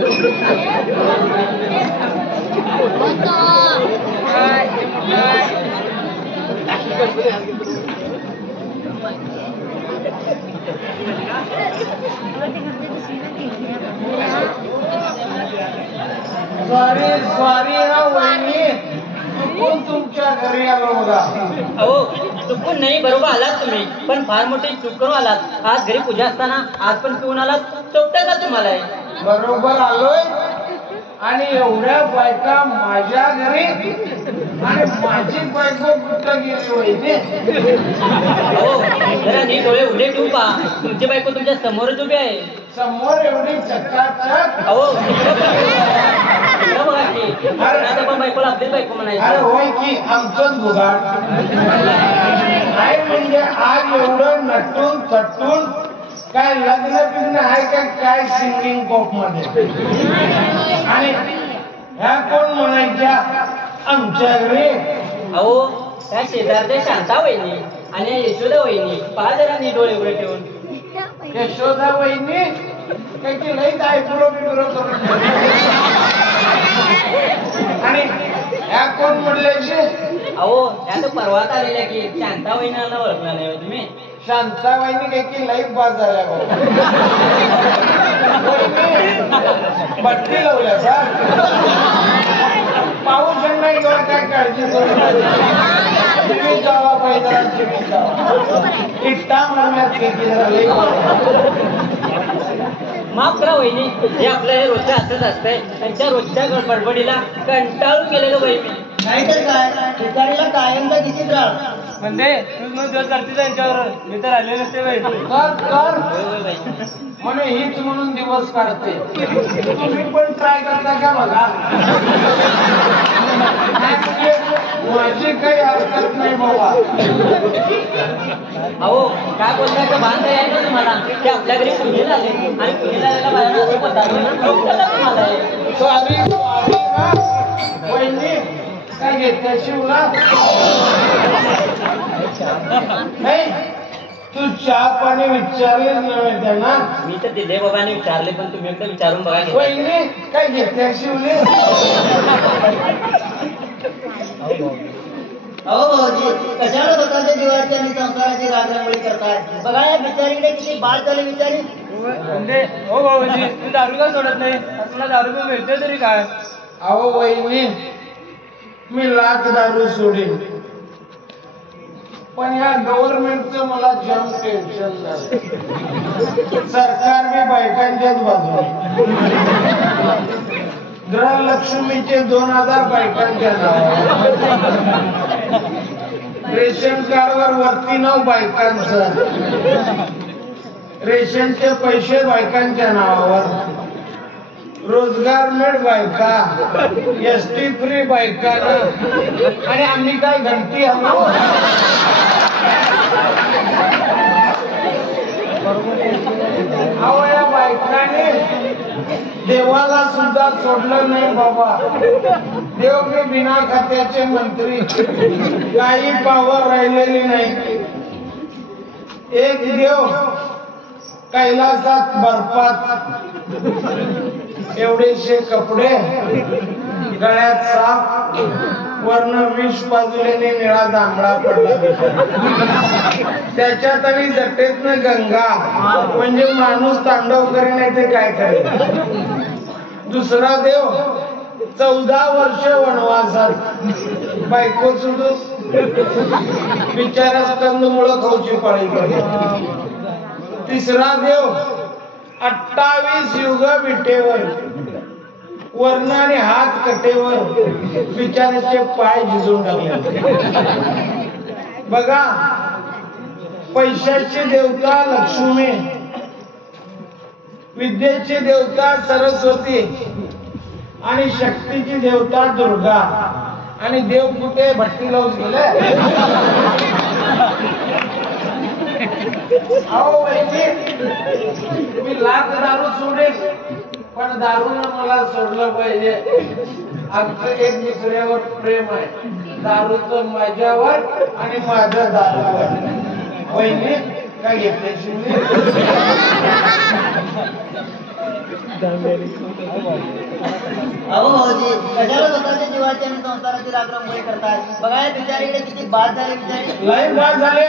Sorry sorry ना वहिनी, चुकून तुमच्या घरी आलो बघा. अहो चुकून नाही, बरोबर आलात तुम्ही, पण फार मोठी चूक करून आलात. आज घरी पूजा असताना आज पण पिऊन आलात, चोपटा का तुम्हाला? बरोबर आलोय, आणि एवढ्या बायका माझ्या घरी, आणि माझी बायको कुठं गेली वहिनी? हो जरा नीट डोळे उघडे ठेवू पहा, तुमची बायको तुमच्या समोरच उभी आहे. समोर एवढी चकाचक? अहो बघा की, आता पण बायकोला आपलीच बायको अरे म्हणायचं. होय की, आमचंच बुगाड आहे. म्हणजे आज एवढं नटून थटून काय लग्न बिग्न आहे का काय सिंगिंग पॉप मध्ये? आणि ह्या कोण म्हणायच्या आमच्या घरी? अहो त्या शेजारच्या शांता वहिनी आणि यशोदा वहिनी, पहा जरा नीट डोळे उघडे ठेवून. यशोदा वहिनी त्याची लईच आयब्रो बिब्रो करून आणि ह्या कोण म्हणल्याचे? अहो त्या तर परवात आलेल्या की, शांता वहिनीला ओळखला नाही हो तुम्ही? शांता वहिनी काही की लाईफ पास झाल्या बट्टी लावल्या सर. पाऊस नाही एवढं काय काळजी करू नका. तुम्ही जावा पाहिजे, तुम्ही जावा. इट्टा म्हणण्यात काही झाले. माफ करा वहिनी, हे आपलं हे रोजचं असंच असतंय. त्यांच्या रोजच्या बडबडीला कंटाळून गेलेलो बाई मी. नाहीतर काय, ठिकाणीला कायमचा कितीच राह. म्हणजे तू दिवस करते त्यांच्यावर, मी तर आले नसते बाई. कर म्हणे हीच म्हणून दिवस काढते. तुम्ही पण ट्राय करता का बघा. माझी काही हरकत नाही बाबा. अहो काय बोलण्याचं भान आहे ना तुम्हाला? ते आपल्या घरी पुण्याला आले आणि पुण्याला आलेल्या बाहेर असं बोलतात तुम्हाला. सॉरी सॉरी ना वहिनी, काय घेतल्या शिवला? नाही तू चहा पाणी विचारलेच नव्हे त्यांना. मी तर दिले बाबाने विचारले, पण तुम्ही एकदा विचारून बघा की. वहिनी काय घेतल्या शिवले? अहो भाऊजी, कशाला स्वतःच्या जीवाची आणि संसाराची रागरांगोळी करताय? बघा या बिचारीकडे किती बाद झाले बिचारी. म्हणजे हो भाऊजी, तू दारू का सोडत नाही? तुला दारू पण मिळते तरी काय? अहो वहिनी, मी लाख दारू सोडीन, पण या गव्हर्नमेंटचं मला जाम टेन्शन झालं. सरकार बी बायकांच्याच बाजूने. गृहलक्ष्मीचे 2000 बायकांच्या नावावर, रेशन कार्डवर वरती नाव बायकांचं, रेशनचे पैसे बायकांच्या नावावर, रोजगार मिळ बायका, एसटी फ्री बायका, आणि आम्ही काय घंटी आणू? अहो या बायकाने देवाला सुद्धा सोडलं नाही बाबा. देव मी बिना खात्याचे मंत्री, काही पावर राहिलेली नाही. एक देव कैलासात बर्फात, एवढेशे कपडे, गळ्यात साप, वर्ण विष बाजूलेने निळा जांभळा पडला. त्याच्यात आणि जटेतनं गंगा, म्हणजे माणूस तांडव करी नाही ते काय करेल. दुसरा देव 14 वर्ष वनवासात, बायको सुद्धा बिचारा कंदमुळं खाऊची पाळी करे. तिसरा देव 28 युग विटेवर, वर्ण आणि हात कटेवर, बिचाराचे पाय झिजून टाकले. बघा, पैशाची देवता लक्ष्मी, विद्येची देवता सरस्वती, आणि शक्तीची देवता दुर्गा. आणि देव कुठे? भट्टी लावून गेले. अहो मी लाख दारू सोडेल, पण दारूनं मला सोडलं पाहिजे. आमचं एक दुसऱ्यावर प्रेम आहे, दारूचं माझ्यावर आणि माझं दारूवर. वहिनी काय घेतले शिवले? अहो भाऊजी कशाला स्वतःच्या जीवाची आणि संसाराची रात्रंगोळी करताय बघा या बिचारीकडे किती बाद झाले बिचारी लय बाद झाले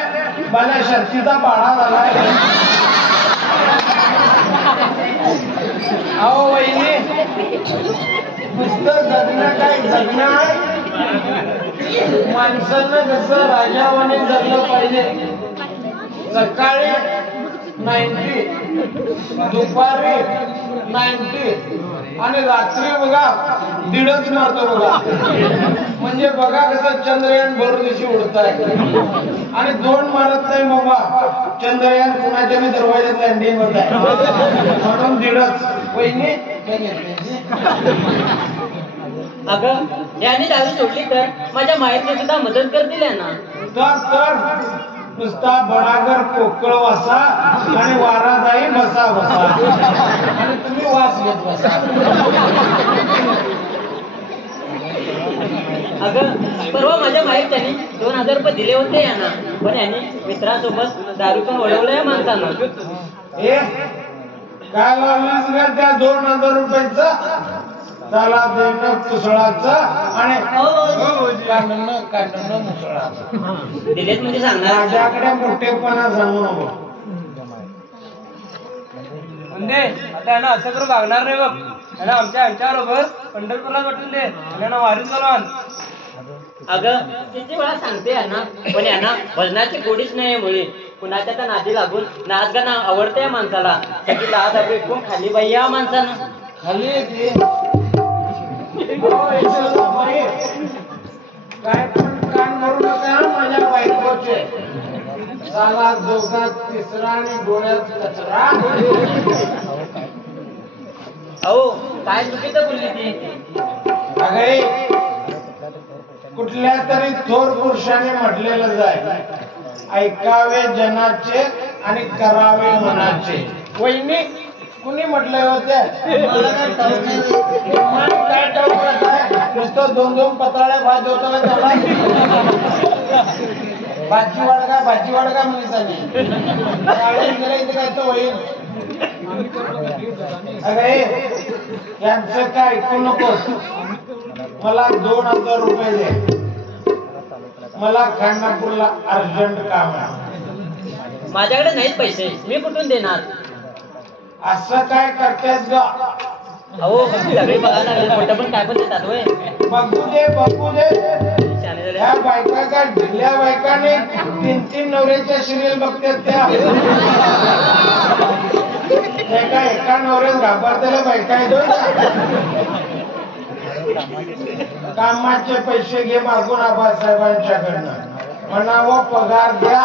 मला शक्तीचा पाडा झालाय अहो वहिनी नुसतं जगणं काय जगणं आहे माणसानं कसं राजावाने जगलं पाहिजे सकाळी 90 दुपारी 90 आणि रात्री बघा 1.5 मारतो बघा म्हणजे बघा कसं चंद्रयान भर दिवशी उडत आहे आणि 2 मारत नाही बाबा चंद्रयान कुणाच्या दरवाज्यात लँडिंग होत आहे म्हणून 1.5 वहिनी अगं याने दारू सोडली तर माझ्या माहेरने सुद्धा मदत करतील ना तर नुसता बडागर पोकळ वासा आणि वारा जाई बसा बसा आणि तुम्ही वास घेत बसा अगं परवा माझ्या माहेरच्यानी 2000 रुपये दिले होते यांना पण यांनी मित्रासोबत दारू पण ओढवलंय माणसानं ए काय लावलीस का त्या 2000 रुपयाचं त्याला देणं कुसळाचं आणि काढणं मुसळाचं दिलेत म्हणजे सांगणार माझ्याकडे मोठेपणा सांगू नको म्हणजे आता यांना असं करून भागणार नाही बघ यांना आमच्या बरोबर पंढरपूरला पाठवून दे यांना वारीत घालून अगं किती वेळा सांगते यांना पण यांना भजनाची गोडीच नाही मुळे कुणाच्या त्या नादी लागून नाच गाणं आवडतंय माणसाला सगळी लाज आपण खाली बाई या माणसानं खाली येते काय पण कान भरू नका माझ्या बायकोचे साला दोघात तिसरा आणि डोळ्यात कचरा अहो काय चुकीचं बोलली ती अगे कुठल्या तरी थोर पुरुषाने म्हटलेलं जाय ऐकावे जनाचे आणि करावे मनाचे वहिनी कुणी म्हटले होते मला काय ठाऊक नाही काय ठाऊक आहे नुसतं 2-2 पत्राळ्या भात होता त्याला भाजी वाडका म्हणतात इथे काय तर होईल अरे यांचं काय ऐकू नकोस मला 2000 रुपये दे मला खानापूरला अर्जंट काम आहे माझ्याकडे नाहीत पैसे मी कुठून देणार असं काय करतेस ग अहो सगळे बघायला लागले मोठं पण काय पण देतात होय बघू दे शाने झाले. ह्या बायका काय ढिल्या बायकाने 3-3 नवऱ्याच्या सिरियल बघतात त्या एका नवऱ्यात घाबरतेला बायका कामाचे पैसे घे मागून आबासाहेबांच्याकडनं म्हणावं पगार द्या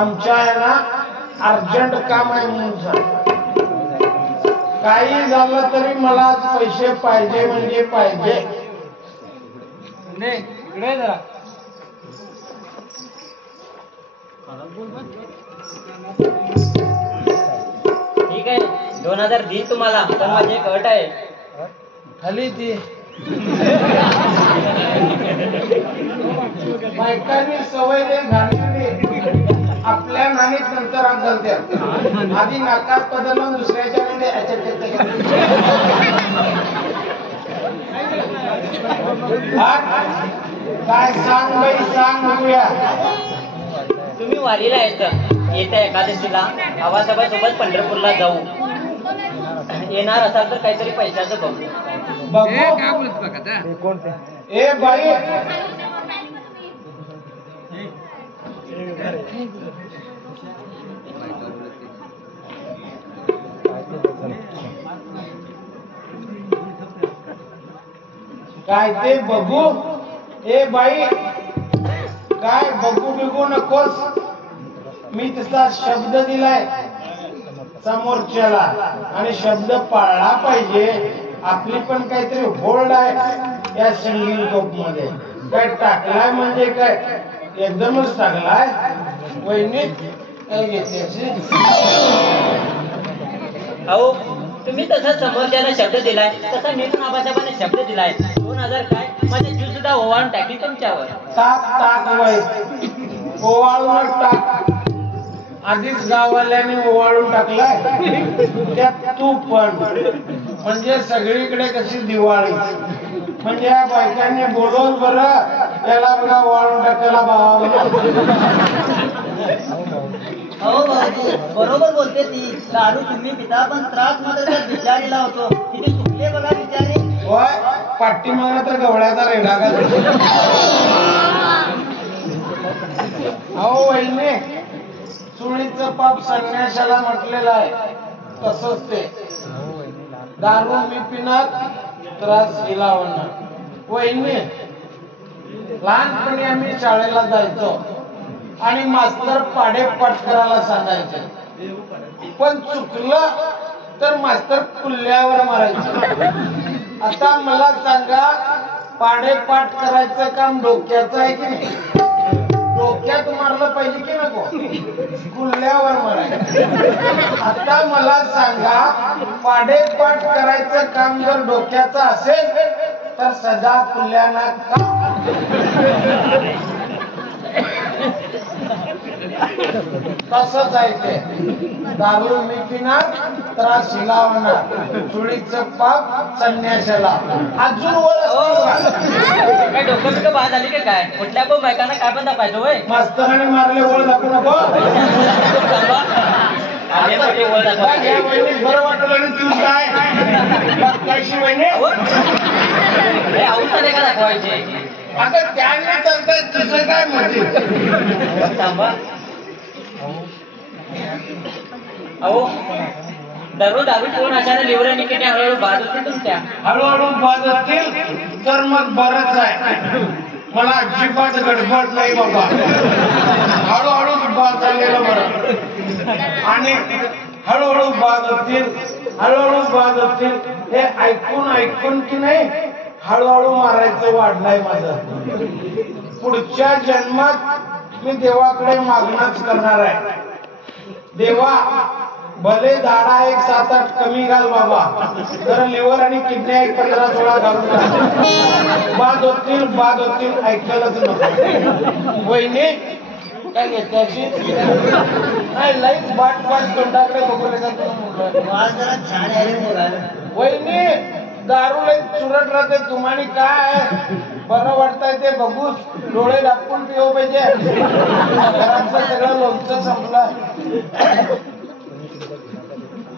आमच्या यांना अर्जंट काम आहे म्हणून सांग काही झालं तरी मला पैसे पाहिजे म्हणजे पाहिजे इकडे जरा ठीक आहे 2000 देईन तुम्हाला पण माझी एक अट आहे खाली ती बायकांनी सवय नाही घालली आपल्या नानीत नंतर घालत्या आधी नाकात बदलून दुसऱ्याच्या काय सांग बाई सांग बघूया तुम्ही वारीला येत्या एकादशीला आवासाहेबासोबत पंढरपूरला जाऊ येणार असाल तर काहीतरी पैशाचं बघू ए बाई काय ते बघू ए बाई काय बघू बिघू नकोस मी तसा शब्द दिलाय समोरच्याला आणि शब्द पाळला पाहिजे आपली पण काहीतरी होल्ड आहे या सिंगिंग कोप मध्ये काय टाकलाय म्हणजे काय एकदमच टाकलाय वहिनी काय घेतली अहो तुम्ही तसा समोरच्याला शब्द दिलाय तसा मी पण आबासाहेबांना शब्द दिलाय 2000 काय माझे जीव सुद्धा ओवाळून टाकली तुमच्यावर टाक टाक वय ओवाळून टाक आधीच गाववाल्याने ओवाळून टाकलाय त्यात तू पण म्हणजे सगळीकडे कशी दिवाळी म्हणजे या बायकांनी बोलवून बरं त्याला बघा ओवाळून टाकायला अहो भाऊजी बरोबर बोलते ती. दारू तुम्ही पिता पण त्रास मध्ये तर बिचारीला होतो. किती चुकले बघा बिचारी. होय पाठीमागं तर गवळ्याचा रेडा का अहो वहिने चुळीचं पाप संन्याशाला म्हटलेलं आहे तसंच ते दारू मी पिणार त्रास हिला होणार. वहिने लहानपणी आम्ही शाळेला जायचो आणि मास्तर पाढेपाठ करायला सांगायचे पण चुकलं तर मास्तर पुल्ल्यावर मारायचे. आता मला सांगा पाढेपाठ करायचं काम डोक्याचं आहे की नाही? डोक्यात मारलं पाहिजे की नको? पुल्ल्यावर मारायचं. आता मला सांगा पाढेपाठ करायचं काम जर डोक्याचं असेल तर सजा पुल्ल्याना का? तसंच आहे ते. दारू मी पिणार त्रास हिला होणार चुळीचं पाप संन्याशाला. अजून काय डोकं बिकं बाद झाली की काय? कुठल्या पण बायकांना काय पण दापायचं होय? मास्तराने मारले ओळ दाखवू नको. बरं वाटलं आणि तू काय कायशी वहिनी औषध का दाखवायचे? आता त्याने चालतात तुझं काय म्हणजे थांबा अहो दारू पिऊन अशाने लिव्हर आणि किडनी हळूहळू बाद होतील तुमच्या. हळूहळू बाद असतील तर मग बरंच आहे. मला अजिबात गडबड नाही बाबा. हळूहळूच बाद झालेलं बरं. आणि हळूहळू बाद होतील हे ऐकून की नाही हळूहळू मारायचं वाढलंय माझं. पुढच्या जन्मात मी देवाकडे मागणंच करणार आहे. देवा भले झाडा 1 7-8 कमी घाल बाबा तर लिव्हर आणि किडन्या 1 15-16 घालून बाद होतील ऐकायलाच नको. वहिनी काय घेत्याची नाही लाईट बाट तोंडाकडे बघून वाज जरा छान आहे. वहिनी दारू लई चुरट राहते तुम्हाला काय बरं वाटतंय ते बघूच डोळे दाखवून पिओ पाहिजे. घरातलं सगळं लोणचं संपलं.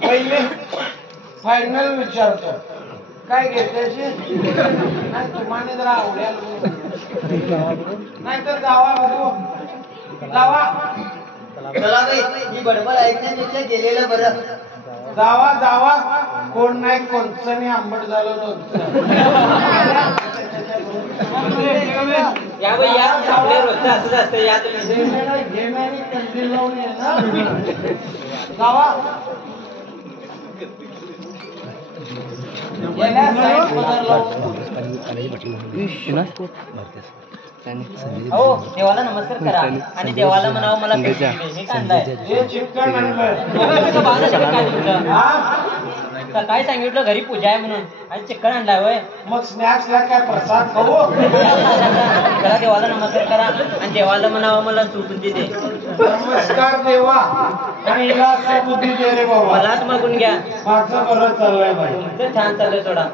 पहिले फायनल विचारतो काय घेत्याची नाही तुम्हाला जरा आवडेल नाही तर जावा बघू जावा. चला बाई ही बडबड ऐकण्यापेक्षा गेलेलं बरं. जावा कोण नाही कोणचं नाही आंबट झालं नव्हतं. या बाई या आपल्या रोजचं असंच असतं. या घेण्याने कंदी लावून ये ना जावा. हो देवाला नमस्कार करा आणि देवाला म्हणावं मला हे कांदा हे चिकन आणलं. सकाळी सांगितलं घरी पूजा आहे म्हणून आणि चिकन आणलाय होय. मग स्नॅक्सला काय प्रसाद खाऊ? त्याला देवाला नमस्कार करा आणि देवाला म्हणावं मला सुबुद्धी दे. नमस्कार देवा आणि हिला सुबुद्धी दे रे बाबा. मलाच मागून घ्या. माझं बरं चाललंय बाई. तुमचं छान चाललंय थोडा.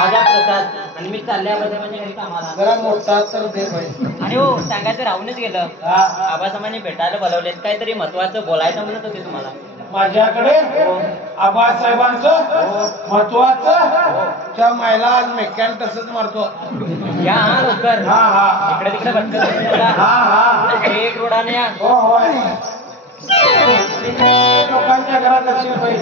आज प्रसाद आणि मी चालल्याबद्दल म्हणजे घरी कामाला जरा मोठा तर दे बाई. आणि हो सांगायचं राहूनच गेलं. आबासामाने भेटायला बोलावलेत काहीतरी महत्वाचं बोलायचं म्हणत होते तुम्हाला. माझ्याकडे आबासाहेबांचं महत्वाचं त्या महिला आज मेकॅन तसंच मारतो. या हा लवकर. हा इकडे तिकडे भटकत हा एक रोडाने या. हो होय लोकांच्या घरात असेल बाई.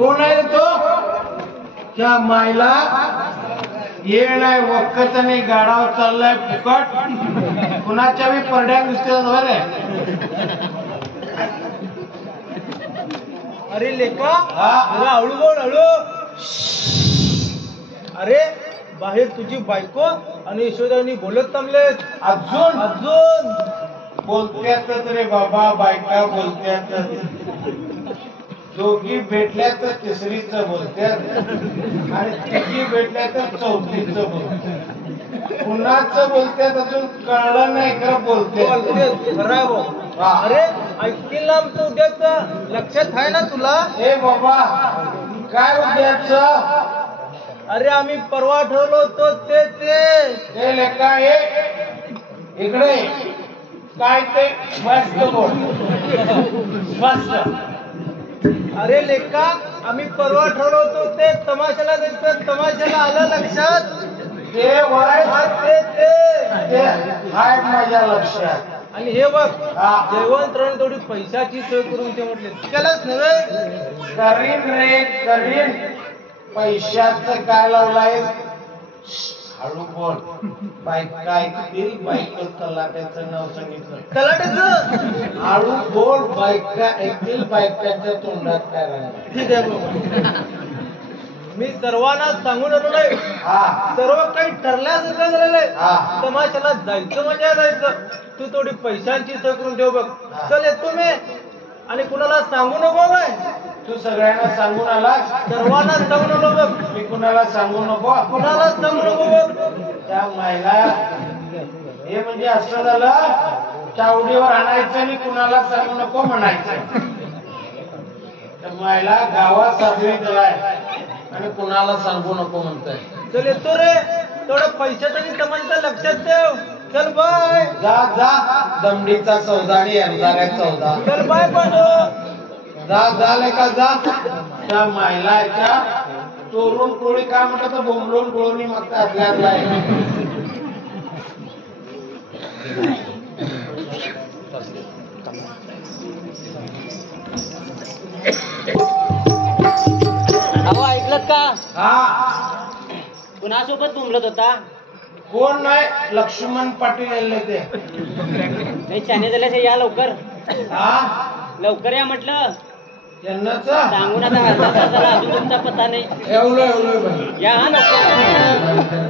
कोण आहे रे तो? त्या मायला ये नाही वक्कच नाही गाडावर चाललाय फुकट कुणाच्या बी परड्या दिसते बरे. अरे लेका हा. जरा हळू बोल हळू. अरे बाहेर तुझी बायको आणि यशोदानी बोलत थांबलेत. अजून अजून बोलत्यातच रे बाबा, बायका बोलत्यातच. दोघी भेटल्या तर तिसरीच बोलत्यात आणि तिघी भेटल्या तर चौथीच बोलत्यात. कुणाच बोलत्यात अजून कळलं नाही खरं बोलत्यात. खरं आहे भाऊ. हा. अरे ऐकतील ना आमचं उद्याच लक्षात आहे ना तुला? ए बाबा काय उद्याच? अरे आम्ही परवा ठरवलो होतो ते लेखा ये इकडे काय ते मस्त बोल मस्त. अरे लेका आम्ही परवा ठरवलो होतो ते तमाशाला जायचं. तमाशाला आलं लक्षात? ते वय हा, ते हाय माझ्या लक्षात. आणि हे बघ हा. जेवण तरण थोडी पैशाची सोय करून ते म्हटले त्यालाच नव्हे. करीन रे करीन. पैशाचं काय लावलाय? हळू बोल. बायका ऐकतील. बायको तलाट्याचं नाव सांगितलं. तलाट्याचं हळू बोल. बायका ऐकतील. बायकाच्या तोंडात काय राहिलं? ठीक आहे भाऊ. मी सर्वांना सांगून आलो नाही. हा सर्व काही ठरल्यासारखं झालेलं हा. आहे. तमाशाला जायचं म्हणजे जायचं. तू थोडी पैशांची सोय करून ठेव बघ. चल येतो मी. आणि कुणाला सांगू नको बाय. तू सगळ्यांना सांगून आलास? सर्वांना सांगू नको बघ. मी कुणाला सांगू नको? कुणाला सांगू नको बघ. त्या महिला हे म्हणजे असं झालं चावडीवर आणायचं आणि कुणाला सांगू नको म्हणायचं. त्या महिला गावात साजरी दिलाय आणि कुणाला सांगू नको म्हणताय. चल येतो रे. थोडं पैशाचं आणि तमाशाचं लक्षात ठेव. चल बाय. जा जा. दमडीचा सौदा आणि अंधाऱ्या सौदा. चल बाय पाठव. जा जा लेका जा. त्या महिलाच्या चोरून टोळी काय म्हणतात तर बोंबलून टोळून मग आपल्याला अहो ऐकलं का? हा. कुणासोबत बोंबलत होता? कोण नाही लक्ष्मण पाटील यायले ते. नाही चाने झाल्याचे या लवकर. हा लवकर या म्हटलं. यांनाच सांगून आता अर्धा तास झाला अजून तुमचा पत्ता नाही. एवढं एवढं या हा लवकर.